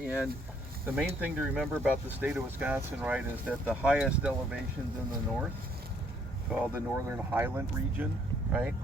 And the main thing to remember about the state of Wisconsin, right, is that the highest elevations in the north, called the Northern Highland region, right,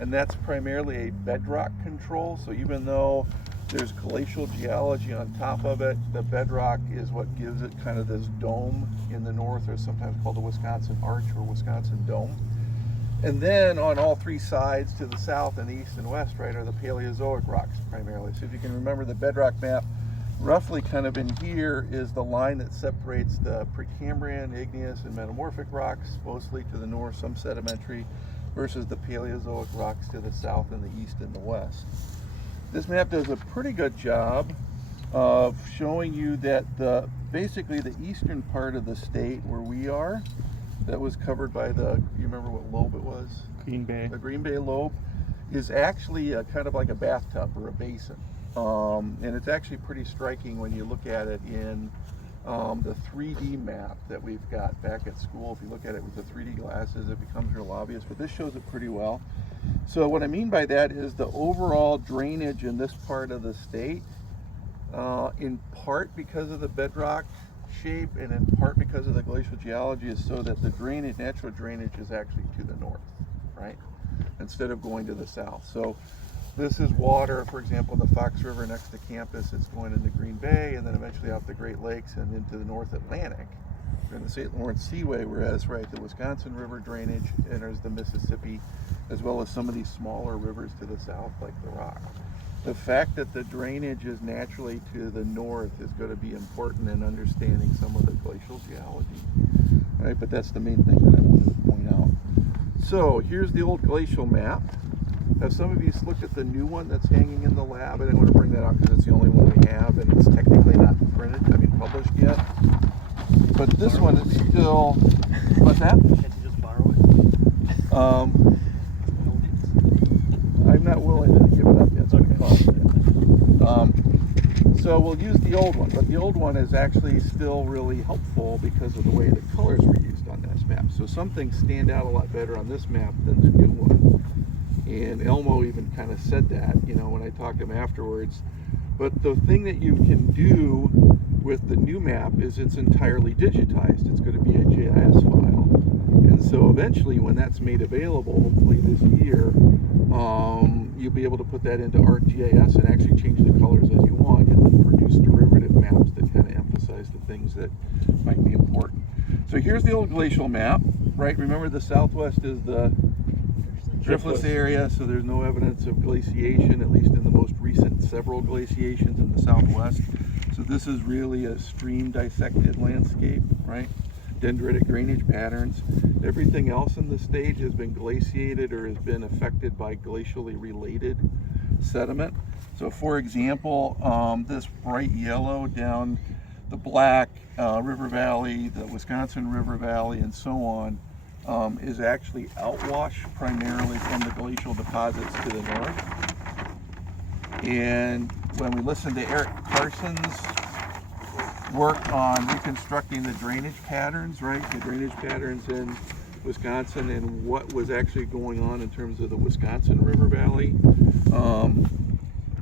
and that's primarily a bedrock control. So even though there's glacial geology on top of it, the bedrock is what gives it kind of this dome in the north, or sometimes called the Wisconsin Arch or Wisconsin Dome. And then on all three sides to the south and east and west, right, are the Paleozoic rocks primarily. So if you can remember the bedrock map, roughly kind of in here is the line that separates the Precambrian, igneous, and metamorphic rocks, mostly to the north, some sedimentary, versus the Paleozoic rocks to the south and the east and the west. This map does a pretty good job of showing you that basically the eastern part of the state where we are, that was covered by you remember what lobe it was? Green Bay. The Green Bay lobe is actually kind of like a bathtub or a basin. And it's actually pretty striking when you look at it in the 3D map that we've got back at school. If you look at it with the 3D glasses, it becomes real obvious, but this shows it pretty well. So what I mean by that is the overall drainage in this part of the state, in part because of the bedrock shape and in part because of the glacial geology, is so that the drainage, natural drainage, is actually to the north, right, instead of going to the south. So this is water, for example, the Fox River next to campus. It's going into Green Bay and then eventually out the Great Lakes and into the North Atlantic in the St. Lawrence Seaway, whereas, right, the Wisconsin River drainage enters the Mississippi, as well as some of these smaller rivers to the south, like the Rock. The fact that the drainage is naturally to the north is going to be important in understanding some of the glacial geology, right? But that's the main thing that I wanted to point out. So here's the old glacial map. Have some of you looked at the new one that's hanging in the lab? I didn't want to bring that out because it's the only one we have, and it's technically not published yet. But this one is still, what's that? Can't you just borrow it? I'm not willing to give it up yet, so we call it. So we'll use the old one, but the old one is actually still really helpful because of the way the colors were used on this map. So some things stand out a lot better on this map than the new one. And Elmo even kind of said that, you know, when I talked to him afterwards. But the thing that you can do with the new map is it's entirely digitized. It's going to be a GIS file. And so eventually when that's made available, hopefully this year, you'll be able to put that into ArcGIS and actually change the colors as you want and then produce derivative maps that kind of emphasize the things that might be important. So here's the old glacial map, right? Remember the southwest is the driftless area, so there's no evidence of glaciation, at least in the most recent several glaciations in the southwest. So this is really a stream dissected landscape, right? Dendritic drainage patterns. Everything else in the state has been glaciated or has been affected by glacially related sediment. So for example, this bright yellow down the Black River Valley, the Wisconsin River Valley, and so on, is actually outwash primarily from the glacial deposits to the north. And when we listen to Eric Carson's work on reconstructing the drainage patterns, right, the drainage patterns in Wisconsin and what was actually going on in terms of the Wisconsin River Valley,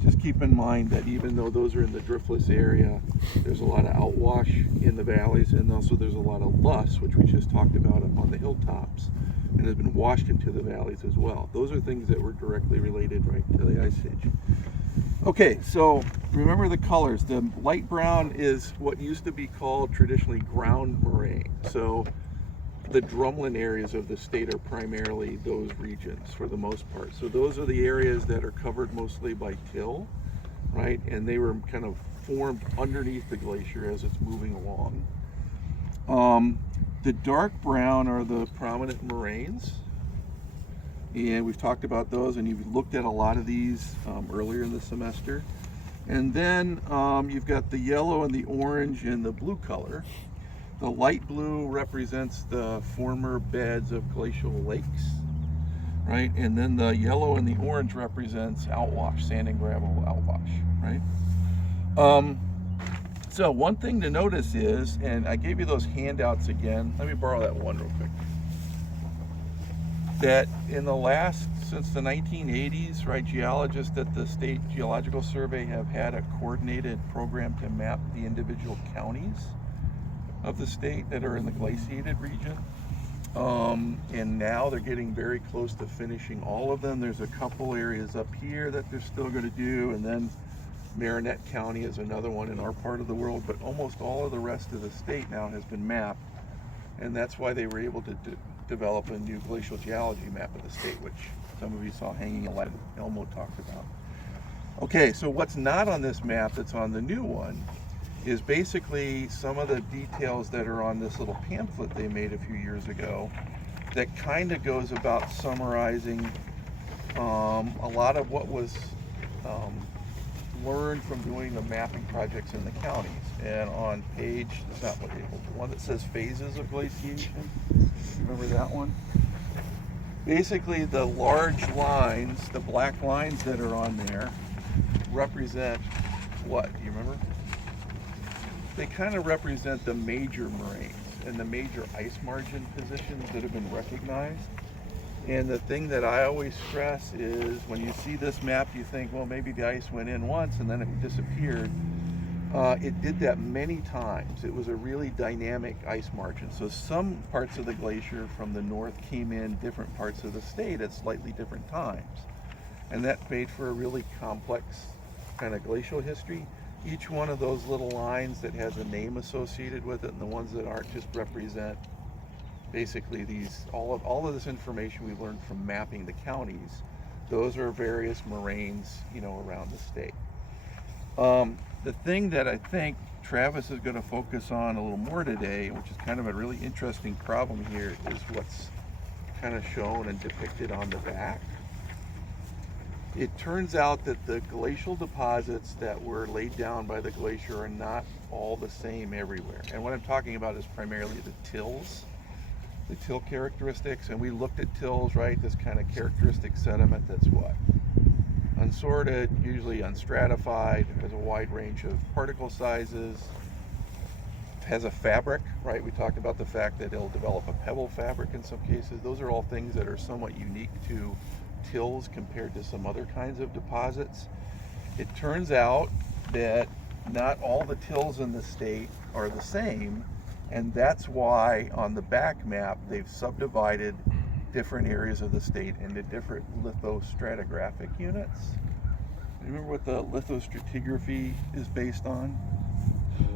just keep in mind that even though those are in the driftless area, there's a lot of outwash in the valleys, and also there's a lot of loess, which we just talked about up on the hilltops, and has been washed into the valleys as well. Those are things that were directly related, right, to the Ice Age. Okay, so remember the colors. The light brown is what used to be called traditionally ground moraine. So the drumlin areas of the state are primarily those regions for the most part. So those are the areas that are covered mostly by till, right? And they were kind of formed underneath the glacier as it's moving along. The dark brown are the prominent moraines. And we've talked about those, and you've looked at a lot of these earlier in the semester. And then you've got the yellow and the orange and the blue color. The light blue represents the former beds of glacial lakes, right? And then the yellow and the orange represents outwash, sand and gravel outwash, right? So one thing to notice is, and I gave you those handouts again. Let me borrow that one real quick. that since the 1980s, right, geologists at the State Geological Survey have had a coordinated program to map the individual counties of the state that are in the glaciated region. And now they're getting very close to finishing all of them. There's a couple areas up here that they're still going to do, and then Marinette County is another one in our part of the world, but almost all of the rest of the state now has been mapped, and that's why they were able to develop a new glacial geology map of the state, which some of you saw hanging a lot Elmo talked about. Okay, so what's not on this map that's on the new one is basically some of the details that are on this little pamphlet they made a few years ago that kind of goes about summarizing a lot of what was learned from doing the mapping projects in the counties. And on page, it's not what the one that says phases of glaciation, remember that one? Basically the large lines, the black lines that are on there represent what? Do you remember? They kind of represent the major moraines and the major ice margin positions that have been recognized. And the thing that I always stress is when you see this map, you think, well, maybe the ice went in once and then it disappeared. It did that many times. It was a really dynamic ice margin. So some parts of the glacier from the north came in different parts of the state at slightly different times. And that made for a really complex kind of glacial history. Each one of those little lines that has a name associated with it, and the ones that aren't, just represent basically all of this information we learned from mapping the counties. Those are various moraines, around the state. The thing that I think Travis is going to focus on a little more today, which is kind of a really interesting problem here, is what's kind of shown and depicted on the back. It turns out that the glacial deposits that were laid down by the glacier are not all the same everywhere. And what I'm talking about is primarily the tills, the till characteristics. And we looked at tills, right? This kind of characteristic sediment that's what? Unsorted, usually unstratified, has a wide range of particle sizes, has a fabric, right? We talked about the fact that it'll develop a pebble fabric in some cases. Those are all things that are somewhat unique to tills compared to some other kinds of deposits. It turns out that not all the tills in the state are the same, and that's why on the back map they've subdivided different areas of the state into different lithostratigraphic units. Remember what the lithostratigraphy is based on?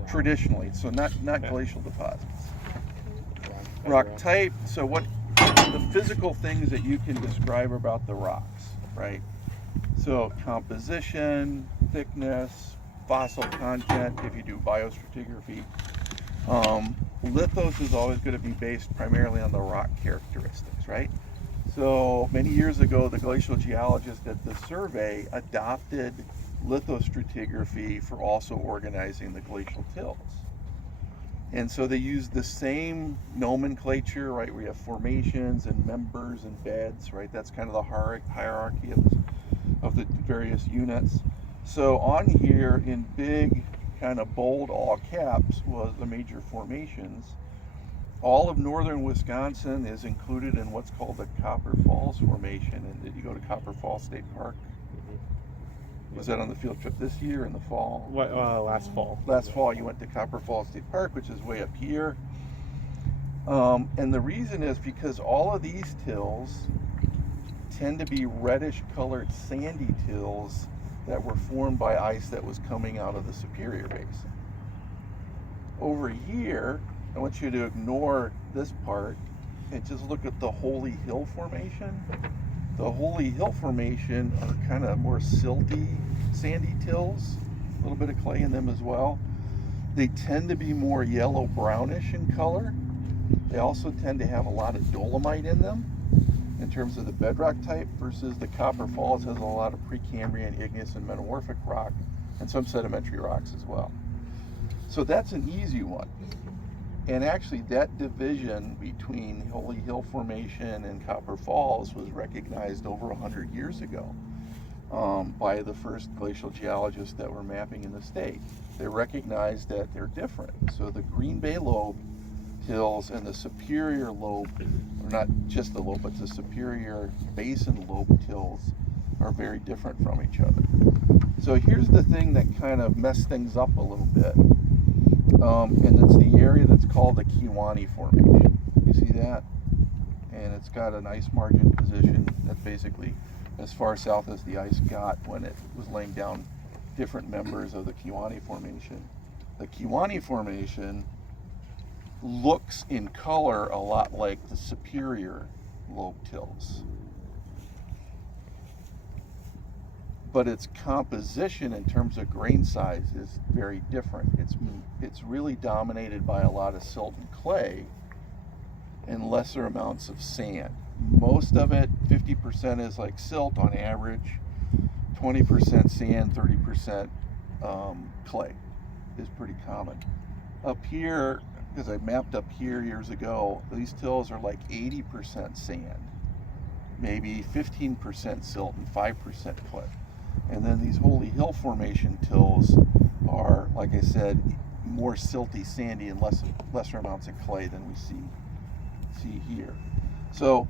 Traditionally, so not glacial deposits. Rock type, so what the physical things that you can describe about the rocks, right? So composition, thickness, fossil content, if you do biostratigraphy. Lithos is always going to be based primarily on the rock characteristics, right? So many years ago, the glacial geologists at the survey adopted lithostratigraphy for also organizing the glacial tills. And so they use the same nomenclature, right? We have formations and members and beds, right? That's kind of the hierarchy of the various units. So on here in big, kind of bold all caps was the major formations. All of northern Wisconsin is included in what's called the Copper Falls Formation. And did you go to Copper Falls State Park? Was that on the field trip this year or in the fall? Last fall. Last fall you went to Copper Falls State Park, which is way up here. And the reason is because all of these tills tend to be reddish colored sandy tills that were formed by ice that was coming out of the Superior Basin. Over here, I want you to ignore this part and just look at the Holy Hill Formation. The Holy Hill Formation are kind of more silty, sandy tills, a little bit of clay in them as well. They tend to be more yellow brownish in color. They also tend to have a lot of dolomite in them in terms of the bedrock type, versus the Copper Falls has a lot of Precambrian, igneous, and metamorphic rock, and some sedimentary rocks as well. So that's an easy one. And actually that division between Holy Hill Formation and Copper Falls was recognized over 100 years ago by the first glacial geologists that were mapping in the state. They recognized that they're different. So the Green Bay lobe hills and the superior lobe, or not just the lobe, but the superior basin lobe hills are very different from each other. So here's the thing that kind of messed things up a little bit. And it's the area that's called the Kewanee Formation. You see that? And it's got an ice margin position that's basically as far south as the ice got when it was laying down different members of the Kewanee Formation. The Kewanee Formation looks in color a lot like the superior lobe tills, but its composition in terms of grain size is very different. It's really dominated by a lot of silt and clay and lesser amounts of sand. Most of it, 50% is like silt on average, 20% sand, 30% clay is pretty common. Up here, because I mapped up here years ago, these tills are like 80% sand, maybe 15% silt and 5% clay. And then these Holy Hill Formation tills are, like I said, more silty, sandy, and lesser amounts of clay than we see here. So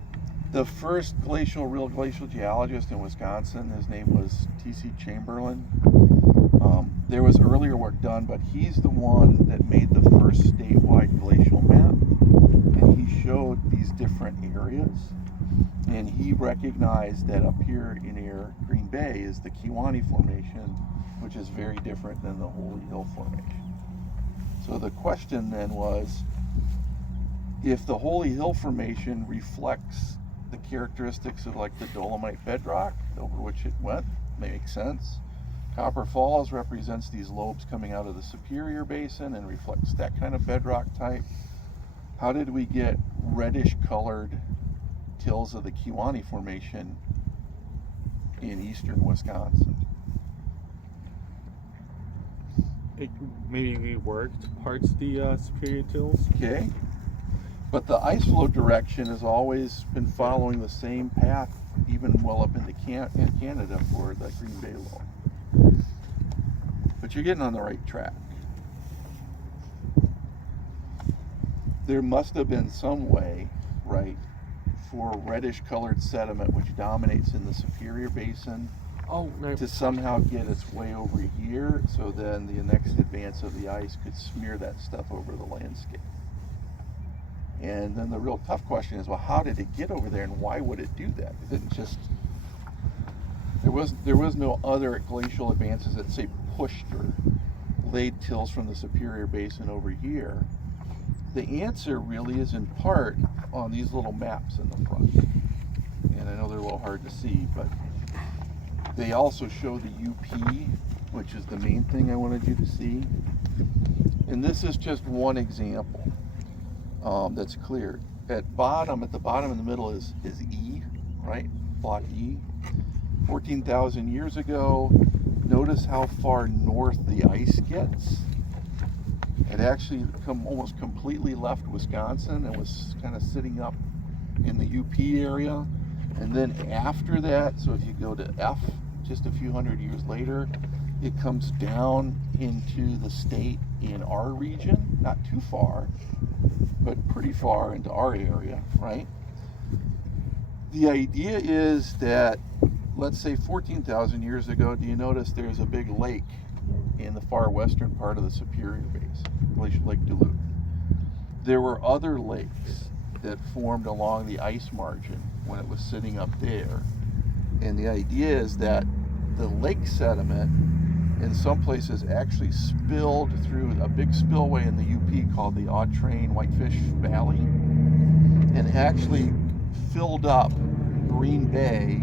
the first real glacial geologist in Wisconsin, his name was T.C. Chamberlain. There was earlier work done, but he's the one that made the first statewide glacial map, and he showed these different areas, and he recognized that up here near Green Bay is the Kewanee Formation, which is very different than the Holy Hill Formation. So the question then was, if the Holy Hill Formation reflects the characteristics of like the dolomite bedrock over which it went, makes sense. Copper Falls represents these lobes coming out of the Superior Basin and reflects that kind of bedrock type. How did we get reddish colored tills of the Kewanee Formation in eastern Wisconsin? It maybe reworked parts of the superior tills. Okay, but the ice flow direction has always been following the same path, even well up into Canada for the Green Bay lobe. But you're getting on the right track. There must have been some way, right, for reddish colored sediment which dominates in the Superior Basin to somehow get its way over here, so then the next advance of the ice could smear that stuff over the landscape. And then the real tough question is, well, how did it get over there, and why would it do that? It didn't just, there was no other glacial advances that, say, pushed or laid tills from the Superior Basin over here. The answer really is in part on these little maps in the front. And I know they're a little hard to see, but they also show the UP, which is the main thing I wanted you to see. And this is just one example that's cleared. At the bottom in the middle is E, right? Block E. 14,000 years ago, notice how far north the ice gets. It actually almost completely left Wisconsin and was kind of sitting up in the UP area. And then after that, so if you go to F, just a few hundred years later, it comes down into the state in our region, not too far, but pretty far into our area, right? The idea is that, let's say 14,000 years ago, do you notice there's a big lake in the far western part of the Superior Basin, Glacial Lake Duluth? There were other lakes that formed along the ice margin when it was sitting up there. And the idea is that the lake sediment in some places actually spilled through a big spillway in the UP called the Autrain Whitefish Valley, and actually filled up Green Bay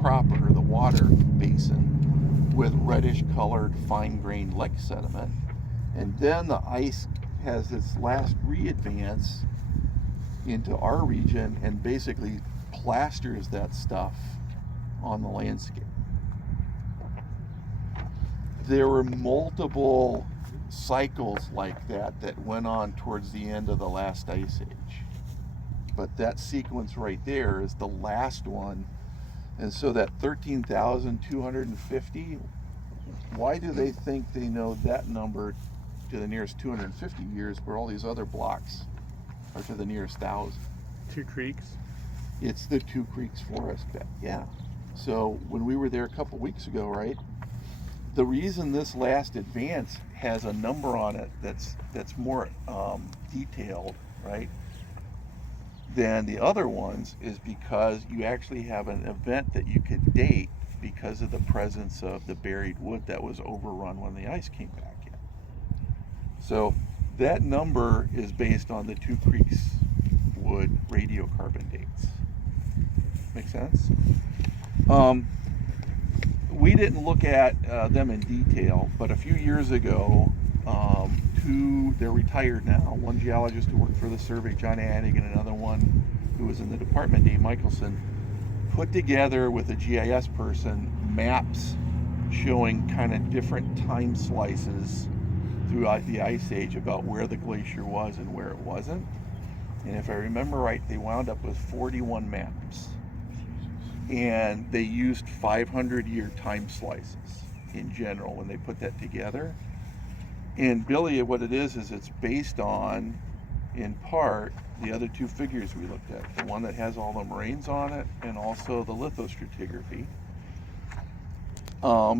proper, the water basin, with reddish colored fine-grained lake sediment. And then the ice has its last re-advance into our region and basically plasters that stuff on the landscape. There were multiple cycles like that went on towards the end of the last ice age. But that sequence right there is the last one. And so that 13,250, why do they think they know that number to the nearest 250 years where all these other blocks or to the nearest 1,000. Two creeks. It's the Two Creeks Forest Bed, yeah. So when we were there a couple weeks ago, right, the reason this last advance has a number on it that's more detailed, right, than the other ones is because you actually have an event that you could date because of the presence of the buried wood that was overrun when the ice came back in. So that number is based on the Two Creeks wood radiocarbon dates. Make sense? We didn't look at them in detail, but a few years ago, they're retired now. One geologist who worked for the survey, John Anning, and another one who was in the department, Dave Michelson, put together with a GIS person maps showing kind of different time slices throughout the ice age about where the glacier was and where it wasn't. And if I remember right, they wound up with 41 maps. And they used 500-year time slices in general when they put that together. And Billy, what it is it's based on, in part, the other two figures we looked at. The one that has all the moraines on it and also the lithostratigraphy.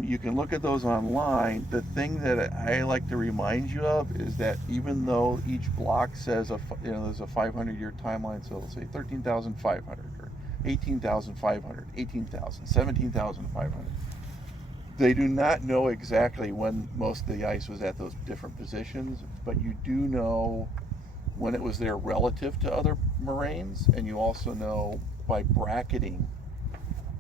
You can look at those online. The thing that I like to remind you of is that even though each block says there's a 500-year timeline, so let's say 13,500 or 18,500, 18,000, 17,500. They do not know exactly when most of the ice was at those different positions, but you do know when it was there relative to other moraines, and you also know by bracketing,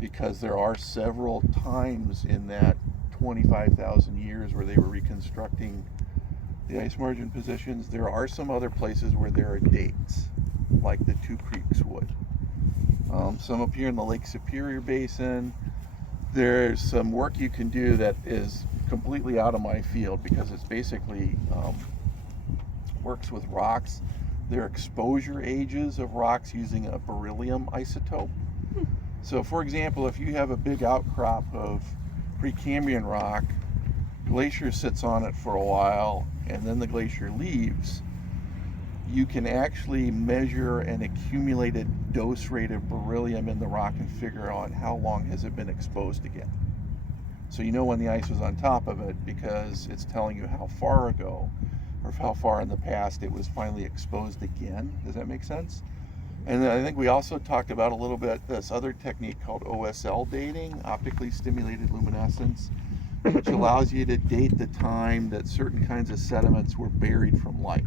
because there are several times in that 25,000 years where they were reconstructing the ice margin positions. There are some other places where there are dates, like the Two Creeks would. Some up here in the Lake Superior Basin. There's some work you can do that is completely out of my field because it's basically works with rocks. They're exposure ages of rocks using a beryllium isotope. So for example, if you have a big outcrop of Precambrian rock, glacier sits on it for a while and then the glacier leaves, you can actually measure an accumulated dose rate of beryllium in the rock and figure out how long has it been exposed again. So you know when the ice was on top of it because it's telling you how far ago or how far in the past it was finally exposed again. Does that make sense? And then I think we also talked about a little bit this other technique called OSL dating, optically stimulated luminescence, which allows you to date the time that certain kinds of sediments were buried from light.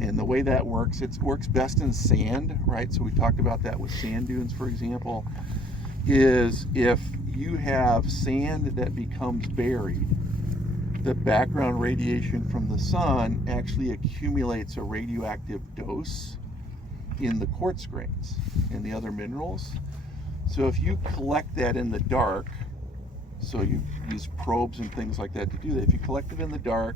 And the way that works, it works best in sand, right? So we talked about that with sand dunes, for example, is if you have sand that becomes buried, the background radiation from the sun actually accumulates a radioactive dose in the quartz grains and the other minerals. So if you collect that in the dark, so you use probes and things like that to do that, if you collect it in the dark,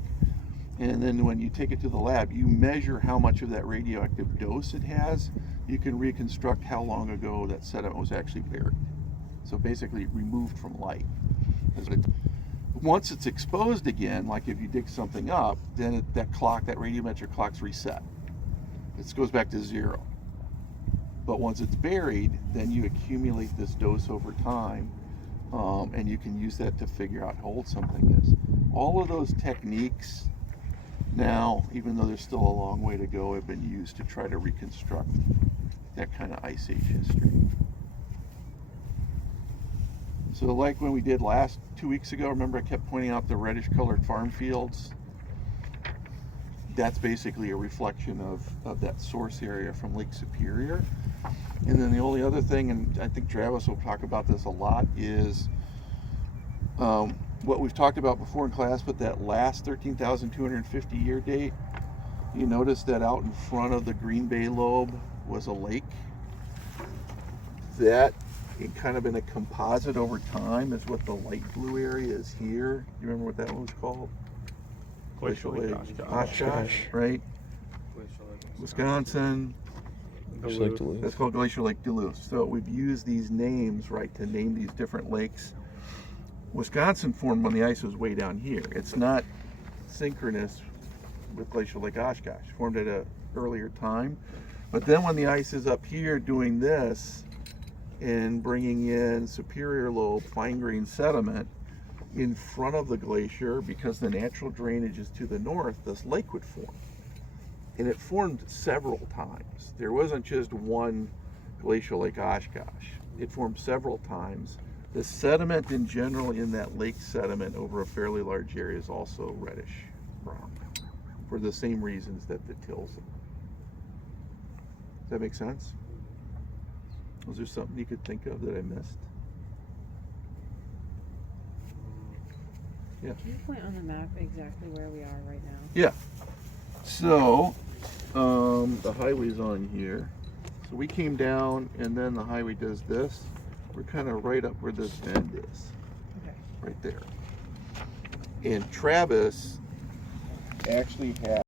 and then when you take it to the lab, you measure how much of that radioactive dose it has, you can reconstruct how long ago that sediment was actually buried. So basically removed from light. Once it's exposed again, like if you dig something up, then that radiometric clock's reset. It goes back to zero. But once it's buried, then you accumulate this dose over time, and you can use that to figure out how old something is. All of those techniques now, even though there's still a long way to go, have been used to try to reconstruct that kind of ice age history. So like when we did 2 weeks ago, remember I kept pointing out the reddish colored farm fields? That's basically a reflection of that source area from Lake Superior. And then the only other thing, and I think Travis will talk about this a lot, is what we've talked about before in class, but that last 13,250 year date, you notice that out in front of the Green Bay lobe was a lake. That, it kind of been a composite over time, is what the light blue area is here. You remember what that one was called? Glacial Lake Oshkosh, right? Wisconsin. That's called Glacial Lake Duluth. So we've used these names, right, to name these different lakes. Wisconsin formed when the ice was way down here. It's not synchronous with Glacial Lake Oshkosh. Formed at a earlier time. But then when the ice is up here doing this and bringing in superior lobe fine grained sediment in front of the glacier, because the natural drainage is to the north, this lake would form. And it formed several times. There wasn't just one glacial Lake Oshkosh. It formed several times. The sediment in general in that lake sediment over a fairly large area is also reddish brown for the same reasons that the tills are. Does that make sense? Was there something you could think of that I missed? Yeah. Can you point on the map exactly where we are right now? Yeah. So, the highway's on here. So we came down and then the highway does this. We're kind of right up where this bend is. Okay. Right there. And Travis actually has